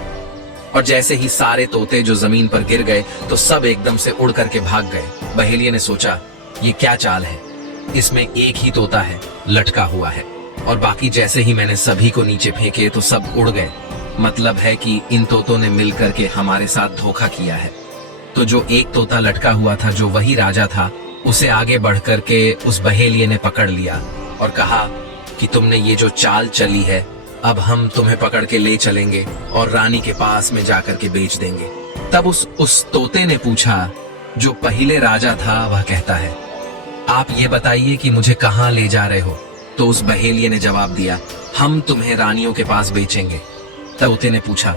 और जैसे ही सारे तोते जो जमीन पर गिर गए तो सब एकदम से उड़ करके भाग गए। बहेलिये ने सोचा, ये क्या चाल है, इसमें एक ही तोता है, लटका हुआ है, और बाकी जैसे ही मैंने सभी को नीचे फेंके तो सब उड़ गए। मतलब है कि इन तोतों ने मिल करके हमारे साथ धोखा किया है। तो जो एक तोता लटका हुआ था, जो वही राजा था, उसे आगे बढ़ करके उस बहेलिये ने पकड़ लिया और कहा कि तुमने ये जो चाल चली है, अब हम तुम्हें पकड़ के ले चलेंगे और रानी के पास में जाकर के बेच देंगे। तब उस तोते ने पूछा, जो पहले राजा था, वह कहता है, आप ये बताइए कि मुझे कहाँ ले जा रहे हो। तो उस बहेलिये ने जवाब दिया, हम तुम्हें रानियों के पास बेचेंगे। तोते ने पूछा,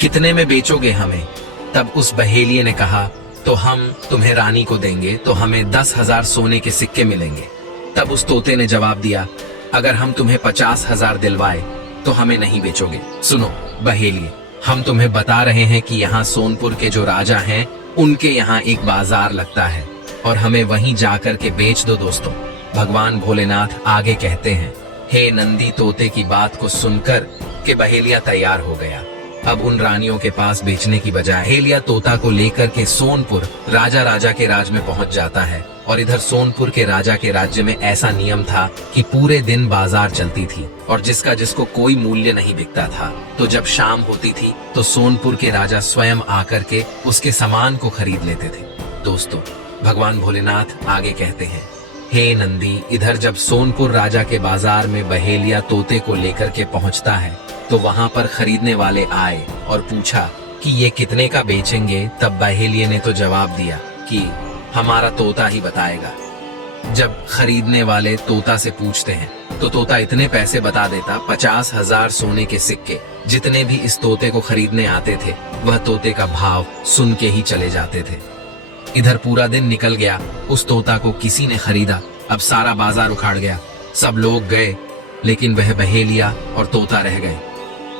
कितने में बेचोगे हमें। तब उस बहेलिये ने कहा, तो हम तुम्हें रानी को देंगे तो हमें 10,000 सोने के सिक्के मिलेंगे। तब उस तोते ने जवाब दिया, अगर हम तुम्हें 50,000 दिलवाए तो हमें नहीं बेचोगे। सुनो बहेलिये, हम तुम्हें बता रहे हैं कि यहाँ सोनपुर के जो राजा हैं, उनके यहाँ एक बाजार लगता है और हमें वहीं जाकर के बेच दो। दोस्तों, भगवान भोलेनाथ आगे कहते हैं, हे नंदी, तोते की बात को सुनकर के बहेलिया तैयार हो गया। अब उन रानियों के पास बेचने की बजाय बहेलिया तोता को लेकर के सोनपुर राजा के राज में पहुंच जाता है। और इधर सोनपुर के राजा के राज्य में ऐसा नियम था कि पूरे दिन बाजार चलती थी और जिसका जिसको कोई मूल्य नहीं बिकता था। तो जब शाम होती थी तो सोनपुर के राजा स्वयं आकर के उसके सामान को खरीद लेते थे। दोस्तों, भगवान भोलेनाथ आगे कहते हैं, हे नंदी, इधर जब सोनपुर राजा के बाजार में बहेलिया तोते को लेकर के पहुंचता है तो वहां पर खरीदने वाले आए और पूछा कि ये कितने का बेचेंगे, तब बहेलिये ने तो जवाब दिया कि हमारा तोता ही बताएगा। जब खरीदने वाले तोता से पूछते हैं तो तोता इतने पैसे बता देता, 50,000 सोने के सिक्के। जितने भी इस तोते को खरीदने आते थे वह तोते का भाव सुन के ही चले जाते थे। इधर पूरा दिन निकल गया, उस तोता को किसी ने खरीदा। अब सारा बाजार उखाड़ गया, सब लोग गए, लेकिन वह बहेलिया और तोता रह गए।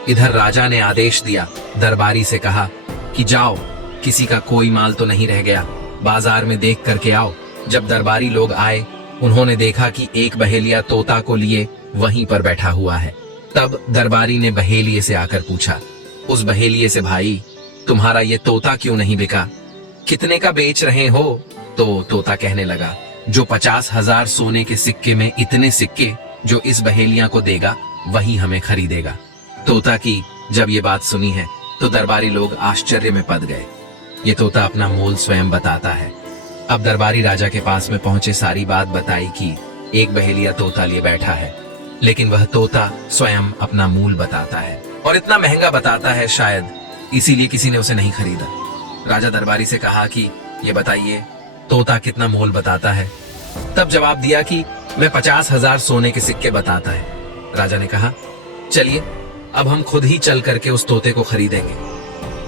इधर राजा ने आदेश दिया, दरबारी से कहा कि जाओ, किसी का कोई माल तो नहीं रह गया, बाजार में देख करके आओ। जब दरबारी लोग आए, उन्होंने देखा कि एक बहेलिया तोता को लिए वहीं पर बैठा हुआ है। तब दरबारी ने बहेलिये से आकर पूछा, उस बहेलिये से, भाई तुम्हारा ये तोता क्यों नहीं बिका, कितने का बेच रहे हो? तो तोता कहने लगा, जो 50,000 सोने के सिक्के में इतने सिक्के जो इस बहेलिया को देगा वही हमें खरीदेगा। तोता की जब ये बात सुनी है तो दरबारी लोग आश्चर्य में पड़ गए। ये तोता अपना मोल स्वयं बताता है। अब दरबारी राजा के पास में पहुंचे, सारी बात बताई कि एक बहेलिया तोता लिए बैठा है, लेकिन वह तोता स्वयं अपना मूल बताता है और इतना महंगा बताता है, शायद इसीलिए किसी ने उसे नहीं खरीदा। राजा दरबारी से कहा कि ये बताइए तोता कितना मोल बताता है? तब जवाब दिया कि मैं 50,000 सोने के सिक्के बताता है। राजा ने कहा, चलिए अब हम खुद ही चल करके उस तोते को खरीदेंगे।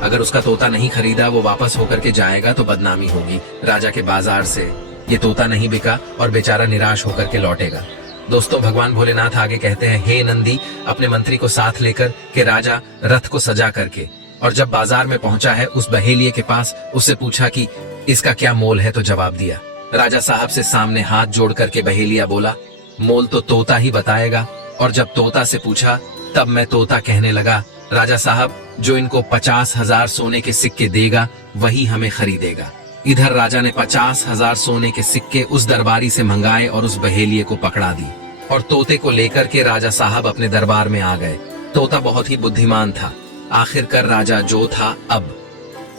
अगर उसका तोता नहीं खरीदा, वो वापस होकर के जाएगा तो बदनामी होगी। राजा के बाजार से ये तोता नहीं बिका और बेचारा निराश होकर के लौटेगा। दोस्तों, भगवान भोलेनाथ आगे कहते हैं, हे नंदी, अपने मंत्री को साथ लेकर के राजा रथ को सजा करके, और जब बाजार में पहुंचा है उस बहेलिये के पास, उससे पूछा कि इसका क्या मोल है? तो जवाब दिया। राजा साहब से सामने हाथ जोड़ करके बहेलिया बोला, मोल तो तोता ही बताएगा। और जब तोता से पूछा तब मैं तोता कहने लगा, राजा साहब, जो इनको 50,000 सोने के सिक्के देगा वही हमें खरीदेगा। इधर राजा ने 50,000 सोने के सिक्के उस दरबारी से मंगाए और उस बहेलिये को पकड़ा दी और तोते को लेकर के राजा साहब अपने दरबार में आ गए। तोता बहुत ही बुद्धिमान था, आखिरकार राजा जो था। अब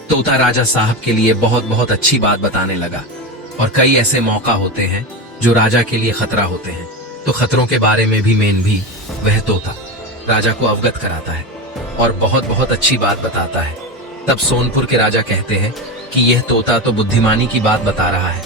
तोता राजा साहब के लिए बहुत बहुत अच्छी बात बताने लगा। और कई ऐसे मौका होते हैं जो राजा के लिए खतरा होते हैं, तो खतरों के बारे में भी मेन भी वह तोता राजा को अवगत कराता है और बहुत बहुत अच्छी बात बताता है। तब सोनपुर के राजा कहते हैं कि यह तोता तो बुद्धिमानी की बात बता रहा है।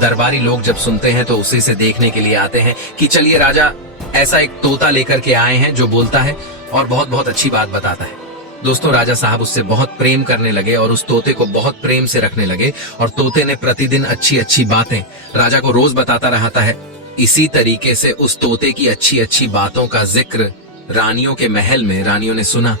दरबारी लोग जब सुनते हैं तो उसी से देखने के लिए आते हैं कि चलिए राजा, ऐसा एक तोता लेकर के आए हैं जो बोलता है और बहुत बहुत अच्छी बात बताता है। दोस्तों, राजा साहब उससे बहुत प्रेम करने लगे और उस तोते को बहुत प्रेम से रखने लगे और तोते ने प्रतिदिन अच्छी अच्छी बातें राजा को रोज बताता रहता है। इसी तरीके से उस तोते की अच्छी अच्छी बातों का जिक्र रानियों के महल में रानियों ने सुना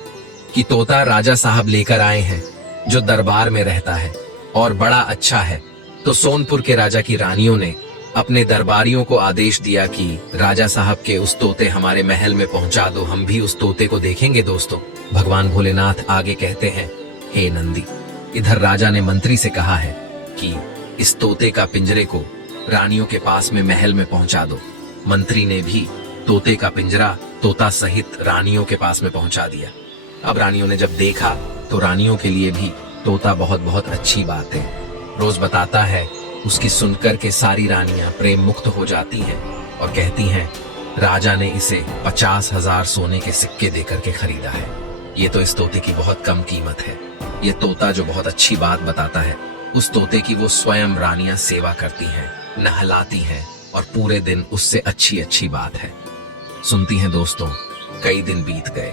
कि तोता राजा साहब लेकर आए हैं जो दरबार में रहता है और बड़ा अच्छा है। तो सोनपुर के राजा की रानियों ने अपने दरबारियों को आदेश दिया कि राजा साहब के उस तोते हमारे महल में पहुंचा दो, हम भी उस तोते को देखेंगे। दोस्तों, भगवान भोलेनाथ आगे कहते हैं, हे नंदी, इधर राजा ने मंत्री से कहा है कि इस तोते का पिंजरे को रानियों के पास में महल में पहुंचा दो। मंत्री ने भी तोते का पिंजरा तोता सहित रानियों के पास में पहुंचा दिया। अब रानियों ने जब देखा तो रानियों के लिए भी तोता बहुत बहुत अच्छी बात है रोज बताता है। उसकी सुनकर के सारी रानियां प्रेम मुक्त हो जाती हैं और कहती हैं, राजा ने इसे 50,000 सोने के सिक्के देकर के खरीदा है। ये तो इस तोते की बहुत कम कीमत है। ये तोता जो बहुत अच्छी बात बताता है, उस तोते की वो स्वयं रानियां सेवा करती हैं, नहलाती हैं और पूरे दिन उससे अच्छी अच्छी बात है सुनती हैं। दोस्तों, कई दिन बीत गए।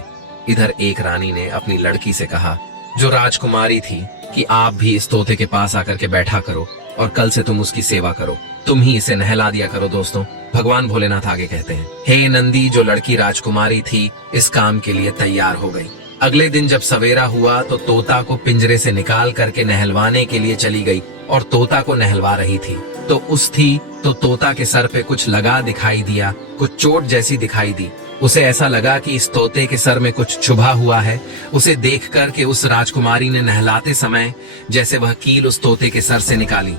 इधर एक रानी ने अपनी लड़की से कहा, जो राजकुमारी थी, कि आप भी इस तोते के पास आकर के बैठा करो और कल से तुम उसकी सेवा करो, तुम ही इसे नहला दिया करो। दोस्तों, भगवान भोलेनाथ आगे कहते हैं, हे नंदी, जो लड़की राजकुमारी थी इस काम के लिए तैयार हो गई। अगले दिन जब सवेरा हुआ तो तोता को पिंजरे से निकाल करके नहलवाने के लिए चली गई और तोता को नहलवा रही थी तो तोता के सर पे कुछ लगा दिखाई दिया, कुछ चोट जैसी दिखाई दी। उसे ऐसा लगा कि इस तोते के सर में कुछ चुभा हुआ है। उसे देख कर के उस राजकुमारी ने नहलाते समय जैसे वह कील उस तोते के सर से निकाली।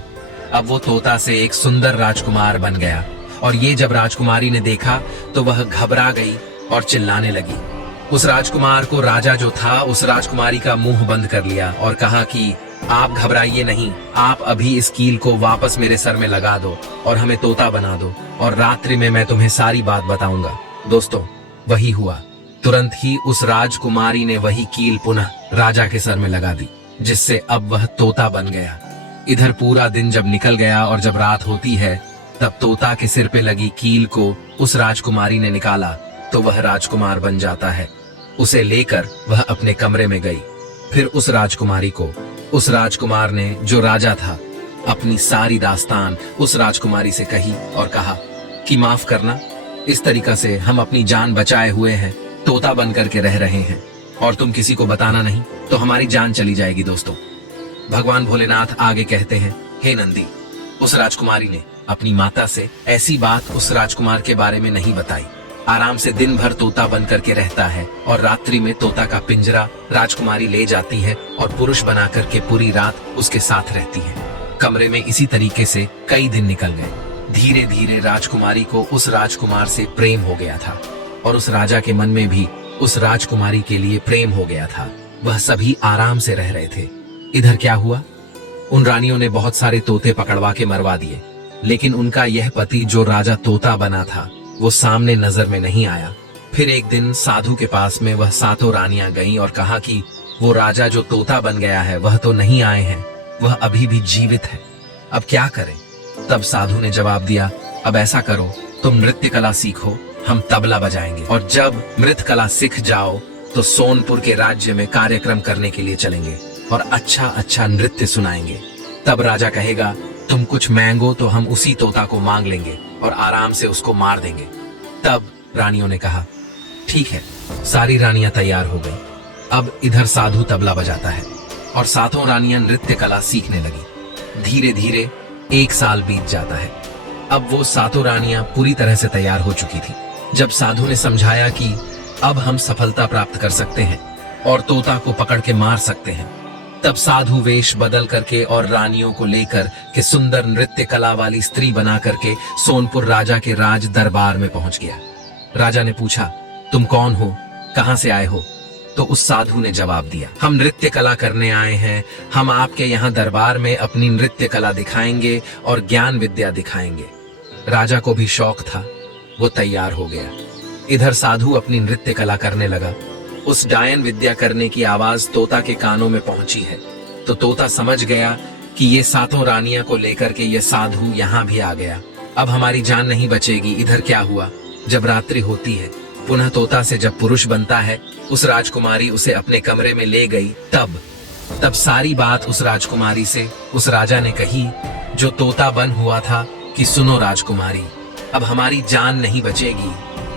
अब वो तोता से एक सुंदर राजकुमार बन गया और ये जब राजकुमारी ने देखा तो वह घबरा गई और चिल्लाने लगी। उस राजकुमार को राजा जो था उस राजकुमारी का मुंह बंद कर लिया और कहा कि आप घबराइए नहीं, आप अभी इस कील को वापस मेरे सर में लगा दो और हमें तोता बना दो और रात्रि में मैं तुम्हें सारी बात बताऊंगा। दोस्तों, वही हुआ। तुरंत ही उस राजकुमारी ने वही कील पुनः राजा के सर में लगा दी, जिससे अब वह तोता बन गया। इधर पूरा दिन जब निकल गया और जब रात होती है तब तोता के सिर पे लगी कील को उस राजकुमारी ने निकाला तो वह राजकुमार बन जाता है। उसे लेकर वह अपने कमरे में गई। फिर उस राजकुमारी को उस राजकुमार ने, जो राजा था, अपनी सारी दास्तान उस राजकुमारी से कही और कहा कि माफ करना, इस तरीका से हम अपनी जान बचाए हुए हैं, तोता बन करके रह रहे हैं और तुम किसी को बताना नहीं तो हमारी जान चली जाएगी। दोस्तों, भगवान भोलेनाथ आगे कहते हैं, हे नंदी, उस राजकुमारी ने अपनी माता से ऐसी बात उस राजकुमार के बारे में नहीं बताई। आराम से दिन भर तोता बन करके रहता है और रात्रि में तोता का पिंजरा राजकुमारी ले जाती है और पुरुष बना करके पूरी रात उसके साथ रहती है। कमरे में इसी तरीके से कई दिन निकल गए। धीरे धीरे राजकुमारी को उस राजकुमार से प्रेम हो गया था और उस राजा के मन में भी उस राजकुमारी के लिए प्रेम हो गया था। वह सभी आराम से रह रहे थे। इधर क्या हुआ, उन रानियों ने बहुत सारे तोते पकड़वा के मरवा दिए, लेकिन उनका यह पति जो राजा तोता बना था वो सामने नजर में नहीं आया। फिर एक दिन साधु के पास में वह सातों रानियां गईं और कहा कि वो राजा जो तोता बन गया है वह तो नहीं आए हैं, वह अभी भी जीवित है, अब क्या करें। तब साधु ने जवाब दिया, अब ऐसा करो, तुम नृत्य कला सीखो, हम तबला बजाएंगे और जब नृत्य कला सीख जाओ तो सोनपुर के राज्य में कार्यक्रम करने के लिए चलेंगे और अच्छा अच्छा नृत्य सुनाएंगे। तब राजा कहेगा तुम कुछ मांगो तो हम उसी तोता को मांग लेंगे और आराम से उसको मार देंगे। तब रानियों ने कहा ठीक है। सारी रानियां तैयार हो गई। अब इधर साधु तबला बजाता है और सातों रानियां नृत्य कला सीखने लगी। धीरे धीरे 1 साल बीत जाता है। अब वो सातों रानियां पूरी तरह से तैयार हो चुकी थी। जब साधु ने समझाया कि अब हम सफलता प्राप्त कर सकते हैं और तोता को पकड़ के मार सकते हैं, तब साधु वेश बदल करके और रानियों को लेकर के सुंदर नृत्य कला वाली स्त्री बना करके सोनपुर राजा के राज दरबार में पहुंच गया। राजा ने पूछा तुम कौन हो, कहां से आए हो? तो उस साधु ने जवाब दिया, हम नृत्य कला करने आए हैं, हम आपके यहाँ दरबार में अपनी नृत्य कला दिखाएंगे और ज्ञान विद्या दिखाएंगे। राजा को भी शौक था, वो तैयार हो गया। इधर साधु अपनी नृत्य कला करने लगा। उस गायन विद्या करने की आवाज तोता के कानों में पहुंची है तो तोता समझ गया कि ये सातों रानियां को लेकर के ये साधु यहाँ भी आ गया, अब हमारी जान नहीं बचेगी। इधर क्या हुआ, जब रात्रि होती है पुनः तोता से जब पुरुष बनता है, उस राजकुमारी उसे अपने कमरे में ले गई। तब सारी बात उस राजकुमारी से उस राजा ने कही जो तोता बन हुआ था कि सुनो राजकुमारी, अब हमारी जान नहीं बचेगी।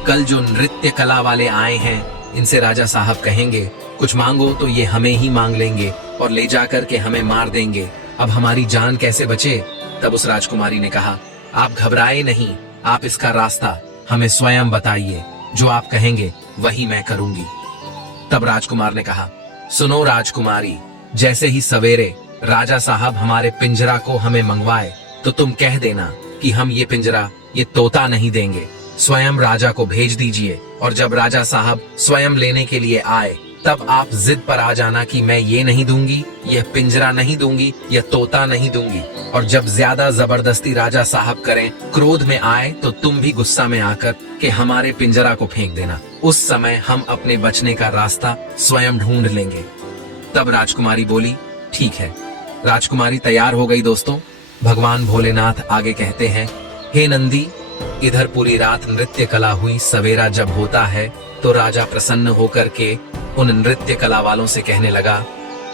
कल जो नृत्य कला वाले आए हैं इनसे राजा साहब कहेंगे कुछ मांगो तो ये हमें ही मांग लेंगे और ले जाकर के हमें मार देंगे, अब हमारी जान कैसे बचे। तब उस राजकुमारी ने कहा आप घबराए नहीं, आप इसका रास्ता हमें स्वयं बताइए, जो आप कहेंगे वही मैं करूंगी। तब राजकुमार ने कहा सुनो राजकुमारी, जैसे ही सवेरे राजा साहब हमारे पिंजरा को हमें मंगवाए तो तुम कह देना कि हम ये पिंजरा ये तोता नहीं देंगे, स्वयं राजा को भेज दीजिए और जब राजा साहब स्वयं लेने के लिए आए तब आप जिद पर आ जाना कि मैं ये नहीं दूंगी, यह पिंजरा नहीं दूंगी, यह तोता नहीं दूंगी। और जब ज्यादा जबरदस्ती राजा साहब करें, क्रोध में आए तो तुम भी गुस्सा में आकर के हमारे पिंजरा को फेंक देना, उस समय हम अपने बचने का रास्ता स्वयं ढूंढ लेंगे। तब राजकुमारी बोली ठीक है। राजकुमारी तैयार हो गई। दोस्तों, भगवान भोलेनाथ आगे कहते हैं, हे नंदी, इधर पूरी रात नृत्य कला हुई। सवेरा जब होता है तो राजा प्रसन्न होकर के उन नृत्य कला वालों से कहने लगा,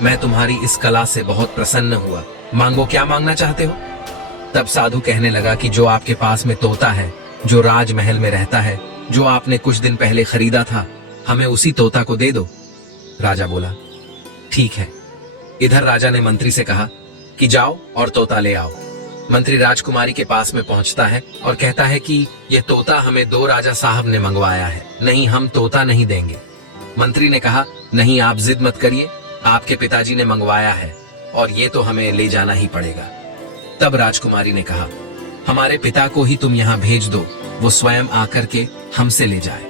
मैं तुम्हारी इस कला से बहुत प्रसन्न हुआ, मांगो क्या मांगना चाहते हो। तब साधु कहने लगा कि जो आपके पास में तोता है, जो राजमहल में रहता है, जो आपने कुछ दिन पहले खरीदा था, हमें उसी तोता को दे दो। राजा बोला ठीक है। इधर राजा ने मंत्री से कहा कि जाओ और तोता ले आओ। मंत्री राजकुमारी के पास में पहुंचता है और कहता है कि यह तोता हमें 2 राजा साहब ने मंगवाया है, नहीं हम तोता नहीं देंगे। मंत्री ने कहा नहीं आप जिद मत करिए, आपके पिताजी ने मंगवाया है और ये तो हमें ले जाना ही पड़ेगा। तब राजकुमारी ने कहा हमारे पिता को ही तुम यहाँ भेज दो, वो स्वयं आकर के हमसे ले जाए।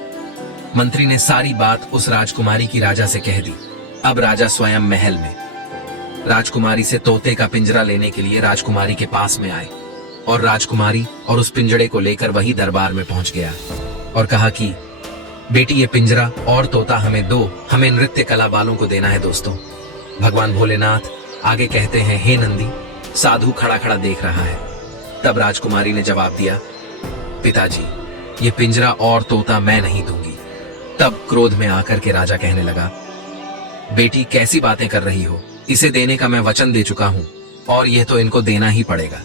मंत्री ने सारी बात उस राजकुमारी की राजा से कह दी। अब राजा स्वयं महल में राजकुमारी से तोते का पिंजरा लेने के लिए राजकुमारी के पास में आए और राजकुमारी और उस पिंजरे को लेकर वही दरबार में पहुंच गया और कहा कि बेटी ये पिंजरा और तोता हमें दो, हमें नृत्य कला वालों को देना है दोस्तों। भगवान भोलेनाथ आगे कहते हैं, हे नंदी। साधु खड़ा खड़ा देख रहा है। तब राजकुमारी ने जवाब दिया, पिताजी ये पिंजरा और तोता मैं नहीं दूंगी। तब क्रोध में आकर के राजा कहने लगा, बेटी कैसी बातें कर रही हो, इसे देने का मैं वचन दे चुका हूं और यह तो इनको देना ही पड़ेगा।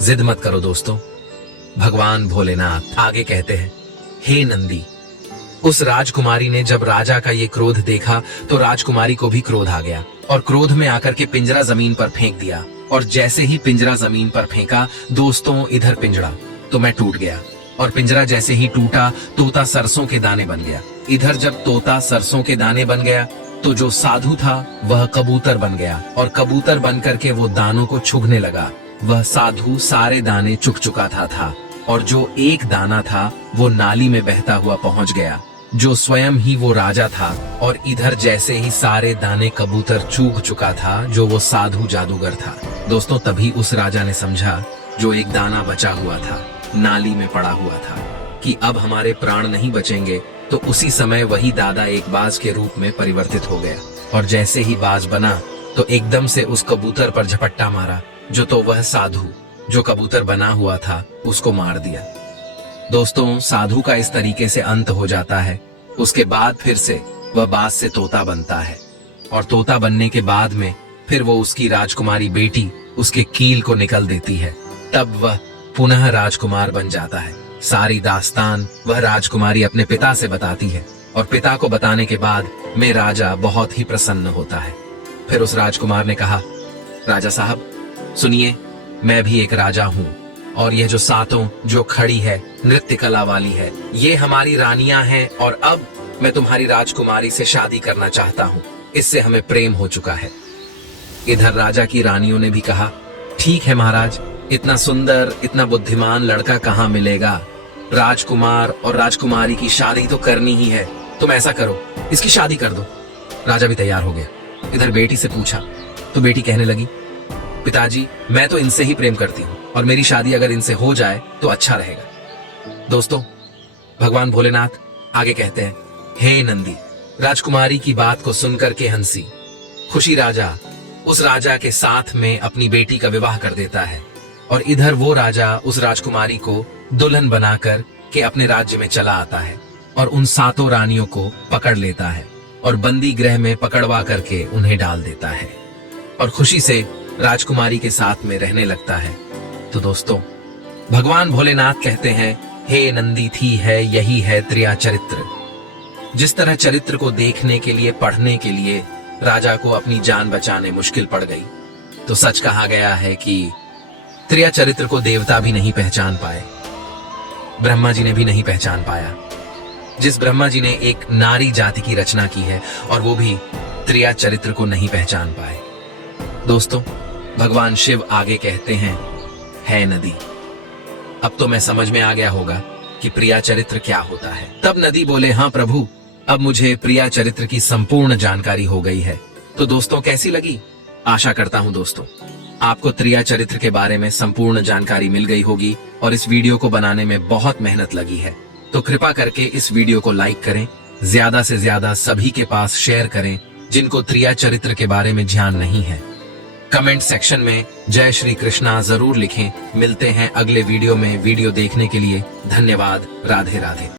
जिद मत करो दोस्तों। भगवान भोलेनाथ आगे कहते हैं, हे नंदी। उस राजकुमारी ने जब राजा का ये क्रोध देखा तो राजकुमारी को भी क्रोध आ गया और क्रोध में आकर के पिंजरा जमीन पर फेंक दिया। और जैसे ही पिंजरा जमीन पर फेंका दोस्तों, इधर पिंजरा तो मैं टूट गया और पिंजरा जैसे ही टूटा तोता सरसों के दाने बन गया। इधर जब तोता सरसों के दाने बन गया तो जो साधु था वह कबूतर बन गया और कबूतर बन करके वो दानों को छुगने लगा। वह साधु सारे दाने चुग चुका था और जो एक दाना था वो नाली में बहता हुआ पहुंच गया, जो स्वयं ही वो राजा था। और इधर जैसे ही सारे दाने कबूतर चूग चुका था जो वो साधु जादूगर था। दोस्तों तभी उस राजा ने समझा, जो एक दाना बचा हुआ था नाली में पड़ा हुआ था, कि अब हमारे प्राण नहीं बचेंगे। तो उसी समय वही दादा एक बाज के रूप में परिवर्तित हो गया और जैसे ही बाज बना तो एकदम से उस कबूतर पर झपट्टा मारा, जो तो वह साधु जो कबूतर बना हुआ था उसको मार दिया। दोस्तों साधु का इस तरीके से अंत हो जाता है। उसके बाद फिर से वह बाज से तोता बनता है और तोता बनने के बाद में फिर वो उसकी राजकुमारी बेटी उसके कील को निकल देती है। तब वह पुनः राजकुमार बन जाता है। सारी दास्तान वह राजकुमारी अपने पिता से बताती है और पिता को बताने के बाद में राजा बहुत ही प्रसन्न होता है। फिर उस राजकुमार ने कहा, राजा साहब सुनिए, मैं भी एक राजा हूँ और यह जो सातों जो खड़ी है नृत्य कला वाली है, ये हमारी रानियां हैं और अब मैं तुम्हारी राजकुमारी से शादी करना चाहता हूँ। इससे हमें प्रेम हो चुका है। इधर राजा की रानियों ने भी कहा, ठीक है महाराज, इतना सुंदर इतना बुद्धिमान लड़का कहाँ मिलेगा। राजकुमार और राजकुमारी की शादी तो करनी ही है, तुम ऐसा करो इसकी शादी कर दो। राजा भी तैयार हो गया। इधर बेटी से पूछा तो बेटी कहने लगी, पिताजी मैं तो इनसे ही प्रेम करती हूँ और मेरी शादी अगर इनसे हो जाए तो अच्छा रहेगा। दोस्तों भगवान भोलेनाथ आगे कहते हैं, हे नंदी। राजकुमारी की बात को सुनकर के हंसी खुशी राजा उस राजा के साथ में अपनी बेटी का विवाह कर देता है और इधर वो राजा उस राजकुमारी को दुल्हन बनाकर के अपने राज्य में चला आता है और उन सातों रानियों को पकड़ लेता है और बंदी गृह में पकड़वा करके उन्हें डाल देता है और खुशी से राजकुमारी के साथ में रहने लगता है। तो दोस्तों भगवान भोलेनाथ कहते हैं, हे नंदी थी है यही है त्रिया चरित्र। जिस तरह चरित्र को देखने के लिए पढ़ने के लिए राजा को अपनी जान बचाने मुश्किल पड़ गई, तो सच कहा गया है कि त्रिया चरित्र को देवता भी नहीं पहचान पाए, ब्रह्मा जी ने भी नहीं पहचान पाया। जिस ब्रह्मा जी ने एक नारी जाति की रचना की है और वो भी त्रिया चरित्र को नहीं पहचान पाए। दोस्तों भगवान शिव आगे कहते हैं, है नदी। अब तो मैं समझ में आ गया होगा कि प्रिया चरित्र क्या होता है। तब नदी बोले, हाँ प्रभु, अब मुझे प्रिया चरित्र की संपूर्ण जानकारी हो गई है। तो दोस्तों कैसी लगी? आशा करता हूं दोस्तों आपको त्रिया चरित्र के बारे में संपूर्ण जानकारी मिल गई होगी और इस वीडियो को बनाने में बहुत मेहनत लगी है। तो कृपा करके इस वीडियो को लाइक करें, ज्यादा से ज्यादा सभी के पास शेयर करें जिनको त्रिया चरित्र के बारे में ध्यान नहीं है। कमेंट सेक्शन में जय श्री कृष्णा जरूर लिखें। मिलते हैं अगले वीडियो में। वीडियो देखने के लिए धन्यवाद। राधे राधे।